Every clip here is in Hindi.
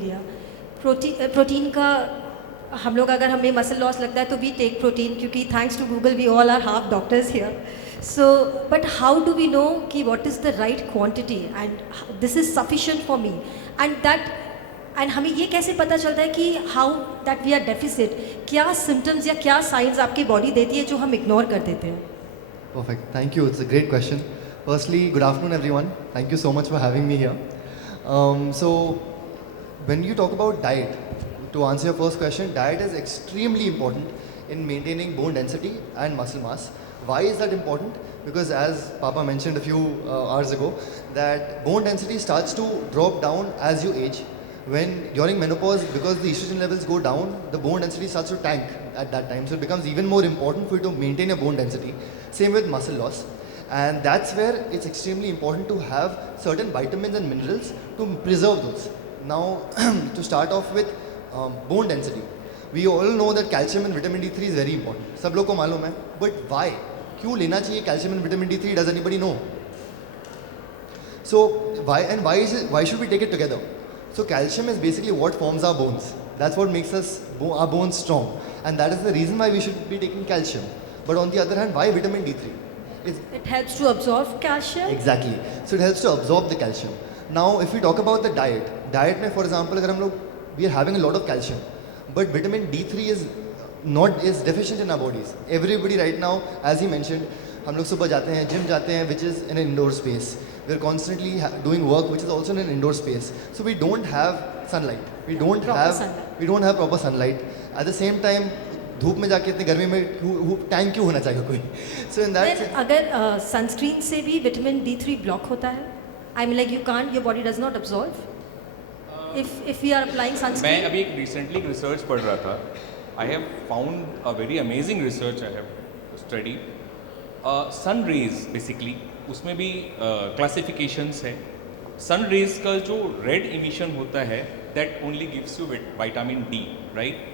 लिया प्रोटीन का हम लोग अगर हमें मसल लॉस लगता है तो वी टेक प्रोटीन क्योंकि thanks to Google we all are half doctors here so but how do we know कि what is the right quantity and this is sufficient for me and हमें ये कैसे पता चलता है कि how that we are deficit क्या सिम्टम्स या क्या साइंस आपकी बॉडी देती है जो हम इग्नोर कर देते हैं. Perfect. Thank you. It's a great question. Firstly, good afternoon, everyone. Thank you so much for having me here. So, when you talk about diet, to answer your first question, diet is extremely important in maintaining bone density and muscle mass. Why is that important? Because as Papa mentioned a few hours ago, that bone density starts to drop down as you age. When during menopause, because the estrogen levels go down, the bone density starts to tank at that time. So it becomes even more important for you to maintain your bone density. Same with muscle loss. And that's where it's extremely important to have certain vitamins and minerals to preserve those. Now, to start off with bone density. We all know that calcium and vitamin D3 is very important. सब लोग को मालूम है. But why? क्यों लेना चाहिए calcium and vitamin D3? Does anybody know? So why should we take it together? So calcium is basically what forms our bones. That's what makes our bones strong. And that is the reason why we should be taking calcium. But on the other hand, why vitamin D3? It helps to absorb calcium. Exactly. So it helps to absorb the calcium. Now, if we talk about the diet में for example, अगर हम लोग we are having a lot of calcium, but vitamin D3 is deficient in our bodies. Everybody right now, as he mentioned, हम लोग सुबह जाते हैं, जिम जाते हैं, which is in an indoor space. We are constantly doing work, which is also in an indoor space. So we don't have sunlight. We don't have proper sunlight. At the same time, धूप में जाके इतनी गर्मी में टैंक क्यों होना चाहिए कोई? So in that Then अगर सनस्क्रीन से भी विटामिन D3 ब्लॉक होता है, I mean like you can't, your body does not absorb. If we are applying sunscreen. मैं अभी एक रिसेंटली रिसर्च पढ़ रहा था. I have found a very amazing research I have studied. Sun rays basically उसमें भी क्लासिफिकेशंस है. सन रेज का जो रेड इमिशन होता है that only gives you vitamin D, right.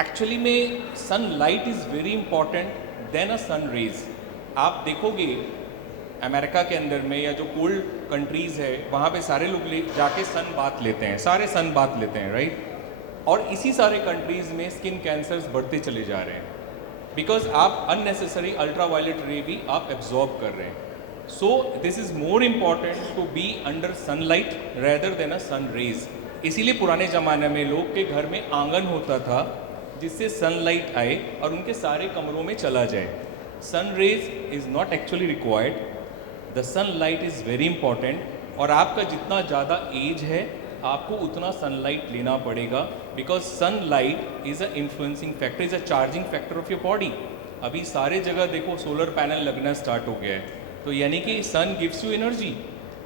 Actually में sun light is very important than a sun rays. आप देखोगे अमेरिका के अंदर में या जो कोल्ड कंट्रीज़ है वहाँ पे सारे लोग जाके सन बाथ लेते हैं, सारे सन बाथ लेते हैं, राइट. और इसी सारे कंट्रीज़ में स्किन कैंसर्स बढ़ते चले जा रहे हैं बिकॉज आप अननेसेसरी अल्ट्रावायलेट रे भी आप एब्जॉर्ब कर रहे हैं. So this is more important to be under sunlight rather than a sun rays. इसीलिए पुराने ज़माने में लोग के घर में आंगन होता था जिससे सनलाइट आए और उनके सारे कमरों में चला जाए. Sun rays is not actually required. The sunlight is very important. और आपका जितना ज़्यादा एज है आपको उतना सनलाइट लेना पड़ेगा because sunlight is a influencing factor, is a charging factor of your body. अभी सारे जगह देखो सोलर पैनल लगना स्टार्ट हो गया है, तो यानी कि सन गिव्स यू एनर्जी.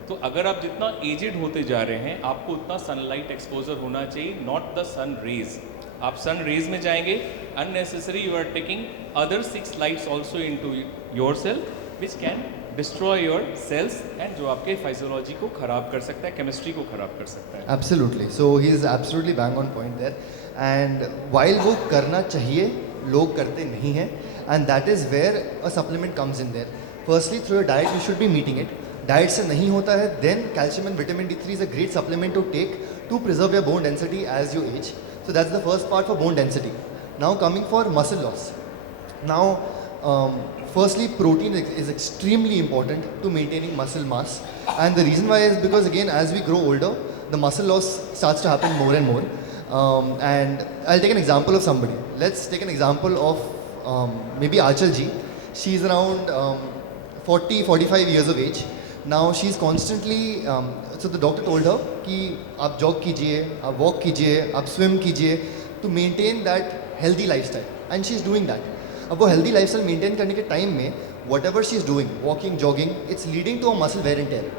तो अगर आप जितना एजेड होते जा रहे हैं आपको उतना सनलाइट एक्सपोजर होना चाहिए, नॉट द सन रेज. आप सन रेज में जाएंगे unnecessary you are taking other 6 lights also into your cell which can destroy your cells and जो आपके फिजियोलॉजी को ख़राब कर सकता है, केमिस्ट्री को ख़राब कर सकता है. Absolutely. So he is absolutely bang on point there. And while वो करना चाहिए, लोग करते नहीं हैं, and that is where a supplement comes in there. Firstly, through your diet, you should be meeting it. Diet से नहीं होता है, then calcium and vitamin D3 is a great supplement to take to preserve your bone density as you age. So that's the first part for bone density. Now coming for muscle loss. Now, firstly, protein is extremely important to maintaining muscle mass, and the reason why is because again, as we grow older, the muscle loss starts to happen more and more. And I'll take an example of somebody. Let's take an example of maybe Achal ji. She's around 40-45 years of age. Now she's constantly, so the doctor told her कि आप jog कीजिए, आप walk कीजिए, आप swim कीजिए to maintain that healthy lifestyle, and she's doing that. अब वो हेल्दी लाइफस्टाइल मेंटेन करने के टाइम में whatever she is doing, walking, jogging, it's leading to a muscle wear and tear.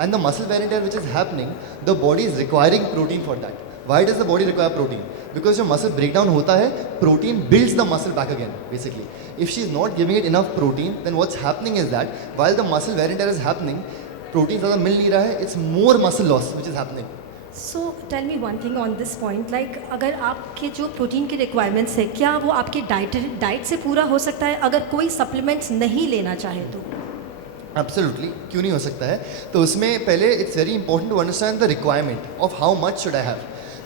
And the muscle wear and tear which is happening, the body is requiring protein for that. Why does the body require protein? Because जो मसल ब्रेकडाउन होता है, protein builds the muscle back again basically. If she is not giving it enough protein, then what's happening is that while the muscle wear and tear is happening, protein ज़्यादा मिल नहीं रहा है, it's more muscle loss which is happening. So tell me one thing on this point, like अगर आपके जो प्रोटीन के रिक्वायरमेंट्स है क्या वो आपके डाइट से पूरा हो सकता है अगर कोई सप्लीमेंट्स नहीं लेना चाहे तो? एब्सोल्युटली, क्यों नहीं हो सकता है. तो उसमें पहले it's very important to understand the requirement of how much should I have.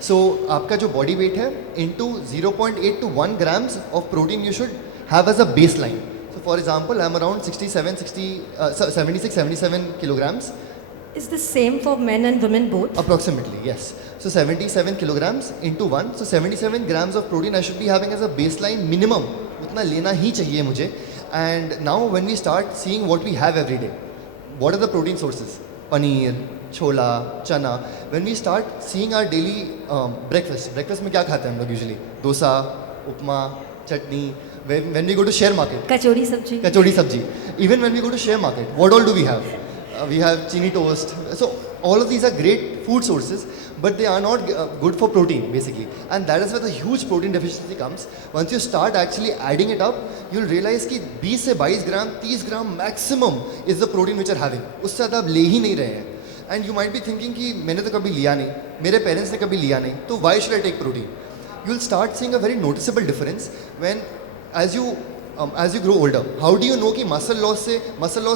So आपका जो बॉडी वेट है into 0.8 to 1 grams of protein you should have as a base line. So for example I am around 76 kilograms. Is the same for men and women both? Approximately, yes. So 77 kilograms into 1. So 77 grams of protein I should be having as a baseline minimum. उतना लेना ही चाहिए मुझे. And now when we start seeing what we have every day, what are the protein sources? Paneer, छोला, चना. When we start seeing our daily breakfast में क्या खाते हैं हम लोग usually? Dosa, upma, chutney. When we go to share market, कचौड़ी सब्जी. kachori sabji. Even when we go to share market, what all do we have? We have chini toast. So all of these are great food sources, but they are not good for protein basically. And that is where the huge protein deficiency comes. Once you start actually adding it up, you'll realize कि 20 से 22 ग्राम 30 ग्राम maximum is the protein which are having. उससे ज़्यादा आप ले ही नहीं रहे हैं. And you might be thinking कि मैंने तो कभी लिया नहीं, मेरे parents ने कभी लिया नहीं, तो why should I take protein? You'll start seeing a very noticeable difference when as you grow older. How do you know कि muscle loss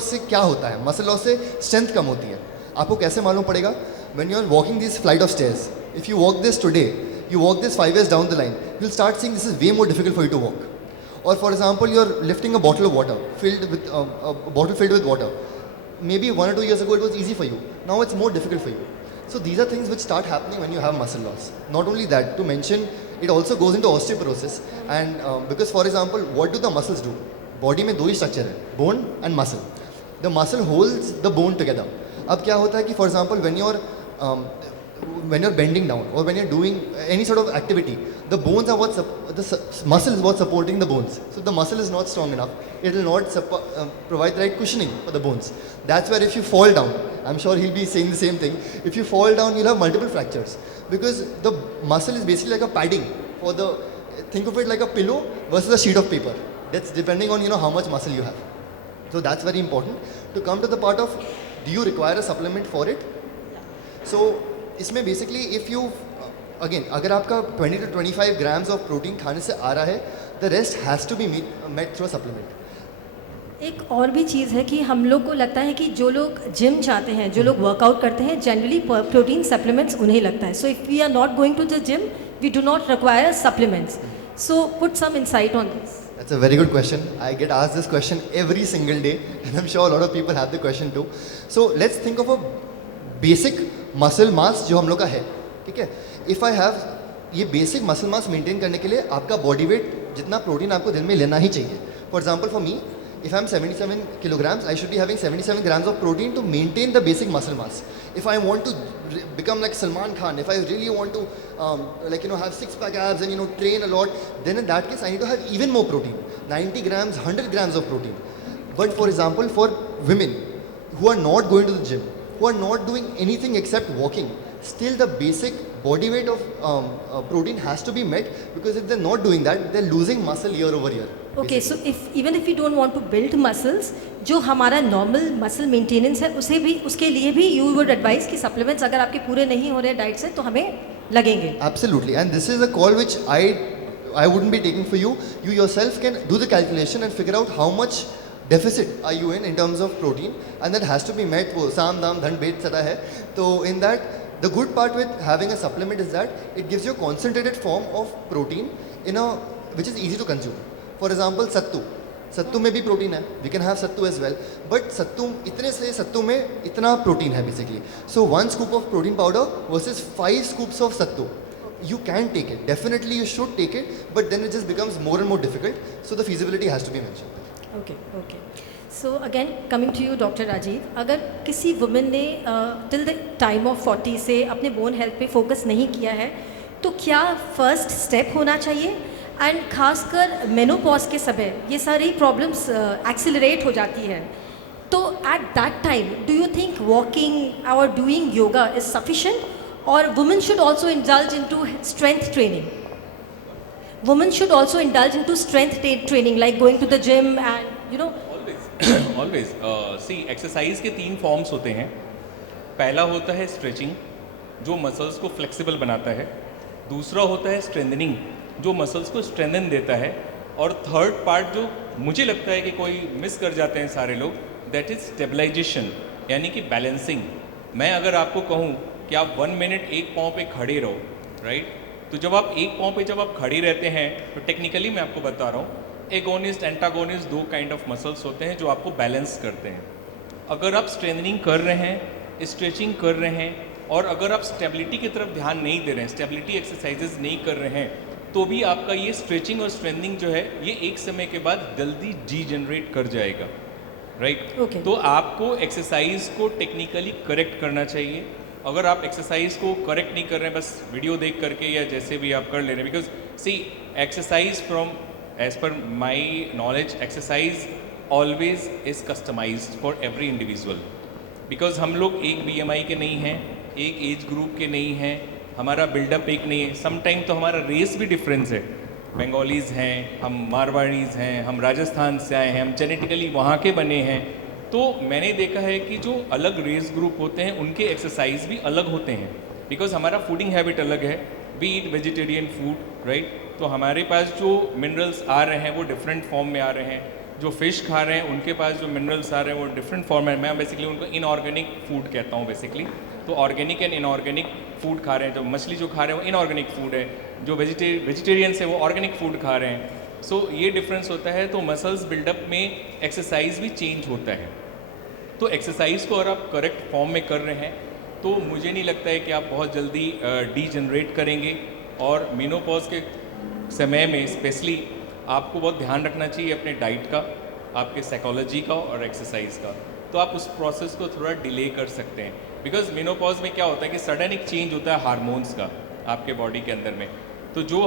से क्या होता है? Muscle loss से strength कम होती है. आपको कैसे मालूम पड़ेगा? When you are walking this flight of stairs, if you walk this today, you walk this 5 years down the line, you'll start seeing this is way more difficult for you to walk. Or for example, you are lifting a bottle of water, a bottle filled with water. Maybe 1 or 2 years ago it was easy for you. Now it's more difficult for you. So these are things which start happening when you have muscle loss. Not only that, to mention, it also goes into osteoporosis. And because for example, what do the muscles do? Body में दो ही structure है, bone and muscle. The muscle holds the bone together. अब क्या होता है कि for example, when you're bending down or when you're doing any sort of activity, the bones are the muscle is what supporting the bones. So the muscle is not strong enough. It will not provide the right cushioning for the bones. That's where if you fall down, I'm sure he'll be saying the same thing. If you fall down, you'll have multiple fractures because the muscle is basically like a padding for the. Think of it like a pillow versus a sheet of paper. That's depending on how much muscle you have. So that's very important. To come to the part of, do you require a supplement for it? So इसमें बेसिकली इफ़ यू अगेन अगर आपका 20 to 25 grams ऑफ प्रोटीन खाने से आ रहा है, the rest has to be met through a supplement. एक और भी चीज़ है कि हम लोग को लगता है कि जो लोग जिम चाहते हैं, जो लोग वर्कआउट करते हैं, जनरली प्रोटीन सप्लीमेंट्स उन्हें लगता है. So if we are not going to the gym, we do not require supplements. So put some insight on this. That's a very good question. I get asked this question every single day, and I'm sure a lot of people have the question too. So let's think of a basic muscle mass जो हम लोग का है, ठीक है. If I have ये basic muscle mass maintain करने के लिए आपका body weight जितना प्रोटीन आपको दिन में लेना ही चाहिए. For example, for me, if I'm 77 kilograms, I should be having 77 grams of protein to maintain the basic muscle mass. If I want to become like Salman Khan, if I really want to have six-pack abs and train a lot, then in that case I need to have even more protein, 90 grams, 100 grams of protein. But for example, for women who are not going to the gym, who are not doing anything except walking, still the basic body weight of protein has to be met, because if they're not doing that, they're losing muscle year over year. Okay, so even if you don't want to build muscles, जो हमारा नॉर्मल मसल मेंटेनेंस है उसके लिए भी यू वुड एडवाइस कि सप्लीमेंट्स अगर आपके पूरे नहीं हो रहे डाइट से तो हमें लगेंगे. Absolutely, and this is a call which I wouldn't be taking for you. You yourself can do the calculation and figure out how much deficit are you in terms of protein, and that has to be met. वो साम दाम धन भेद सदा है. तो in that, the good part with having a supplement is that it gives you a concentrated form of protein which is easy to consume. For example, सत्तू में भी प्रोटीन है, we can have sattu as well, but सत्तू में इतना प्रोटीन है basically. So 1 scoop of protein powder versus 5 scoops of sattu. You can take it, definitely you should take it, but then it just becomes more and more difficult, so the feasibility has to be mentioned. Okay. So again coming to you doctor Rajiv, अगर किसी वुमेन ने टिल द टाइम ऑफ 40 से अपने बोन हेल्थ पे फोकस नहीं किया है, तो क्या फर्स्ट स्टेप होना चाहिए? एंड खासकर मेनोपॉज के समय ये सारी प्रॉब्लम्स एक्सेलरेट हो जाती है, तो at that time do you think walking और डूइंग योगा इज सफिशिएंट, और women should also indulge into strength training? Women should also indulge into strength training, like going to the gym and always see, exercise के 3 फॉर्म्स होते हैं. पहला होता है स्ट्रेचिंग, जो मसल्स को फ्लेक्सिबल बनाता है. दूसरा होता है स्ट्रेंथनिंग, जो मसल्स को स्ट्रेंथन देता है. और थर्ड पार्ट जो मुझे लगता है कि कोई मिस कर जाते हैं सारे लोग, दैट इज स्टेबलाइजेशन, यानी कि बैलेंसिंग। मैं अगर आपको कहूँ कि आप 1 मिनट एक पाँव पे खड़े रहो, राइट, तो जब आप एक पाँव पे जब आप खड़े रहते हैं तो टेक्निकली मैं आपको बता रहा हूँ, agonist antagonist 2 kind of muscles होते हैं जो आपको बैलेंस करते हैं। अगर आप स्ट्रेंथनिंग कर रहे हैं, स्ट्रेचिंग कर रहे हैं, और अगर आप स्टेबिलिटी की तरफ ध्यान नहीं दे रहे हैं, स्टेबिलिटी एक्सरसाइजेज नहीं कर रहे हैं, तो भी आपका ये स्ट्रेचिंग और स्ट्रेंथनिंग जो है ये एक समय के बाद जल्दी डीजनरेट कर जाएगा, राइट। Okay. तो आपको एक्सरसाइज को टेक्निकली करेक्ट करना चाहिए। अगर आप एक्सरसाइज को करेक्ट नहीं कर रहे हैं बस वीडियो देख करके या जैसे भी आप कर ले रहे हैं, because see exercise from as per my knowledge exercise always is customized for every individual, because हम लोग एक BMI के नहीं हैं, एक एज ग्रुप के नहीं हैं, हमारा बिल्डअप एक नहीं है, समटाइम तो हमारा रेस भी डिफरेंस है। बंगालीज़ हैं, हम मारवाड़ीज़ हैं, हम राजस्थान से आए हैं, हम जेनेटिकली वहाँ के बने हैं। तो मैंने देखा है कि जो अलग रेस ग्रुप होते हैं उनके एक्सरसाइज भी अलग होते हैं, बिकॉज हमारा फूडिंग हैबिट अलग है। We eat vegetarian food, right, तो हमारे पास जो मिनरल्स आ रहे हैं वो डिफरेंट फॉर्म में आ रहे हैं। जो फिश खा रहे हैं उनके पास जो मिनरल्स आ रहे हैं वो डिफरेंट फॉर्म में। मैं बेसिकली उनको इनऑर्गेनिक फूड कहता हूँ बेसिकली। तो ऑर्गेनिक एंड इनऑर्गेनिक फूड खा रहे हैं, जो मछली जो खा रहे हैं वो इनऑर्गेनिक फूड है, जो वेजिटेरियंस है वो ऑर्गेनिक फूड खा रहे हैं। सो ये डिफरेंस होता है। तो मसल्स बिल्डअप में एक्सरसाइज भी चेंज होता है। तो एक्सरसाइज को अगर आप करेक्ट फॉर्म में कर रहे हैं तो मुझे नहीं लगता है कि आप बहुत जल्दी डीजनरेट करेंगे। और मेनोपॉज के समय में स्पेशली आपको बहुत ध्यान रखना चाहिए अपने डाइट का, आपके साइकोलॉजी का और एक्सरसाइज का। तो आप उस प्रोसेस को थोड़ा डिले कर सकते हैं, बिकॉज मेनोपॉज में क्या होता है कि सडन एक चेंज होता है हार्मोन्स का आपके बॉडी के अंदर में। तो जो